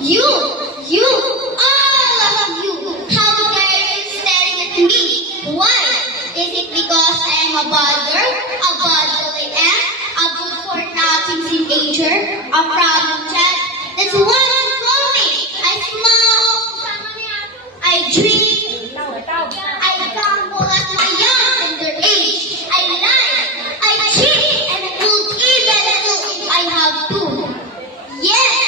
You, all of you, how dare you staring at me? Why? Is it because I am a bad girl, a bad girl I am, a good for nothing teenager, a problem child? That's why you call me. I smoke, I drink, I gamble at my young tender age. I lie, I cheat, and I will even do if I have to. Yes,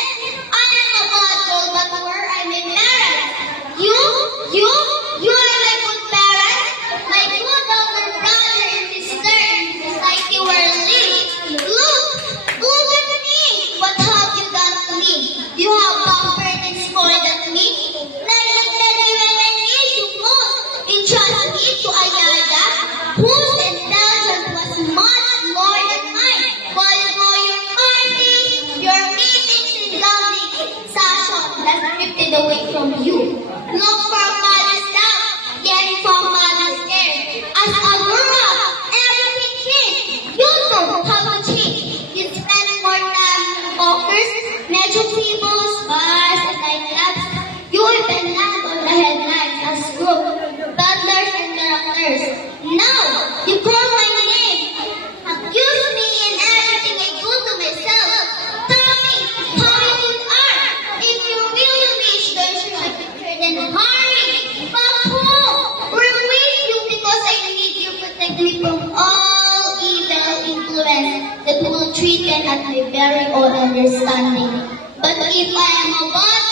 I am a bad girl, but where I'm embarrassed. You are my good parents, my good older brother and sister in society where I live. Look at me. What have you done to me? You have pampered and spoiled at me. Neglected me when I need you most. Entrusted me to a yaya whose intelligence was much more than mine. While for your parties, your meetings and gambling sessions that drifted away from you. Look for mother's love, get from mother's care. As a grown up, everything changed. You don't have to change. You spend more time in pockers, metro tables, bars, and nightclubs. You even land on the headlines as group, butlers and directors. Now, you call my name, accuse me in everything I do to myself. Tell me how you are. If you really wish there should have picture, then hurry. Back home. We're with you because I need you to protect me from all evil influence that will treat them at my very own understanding. But if I am a bad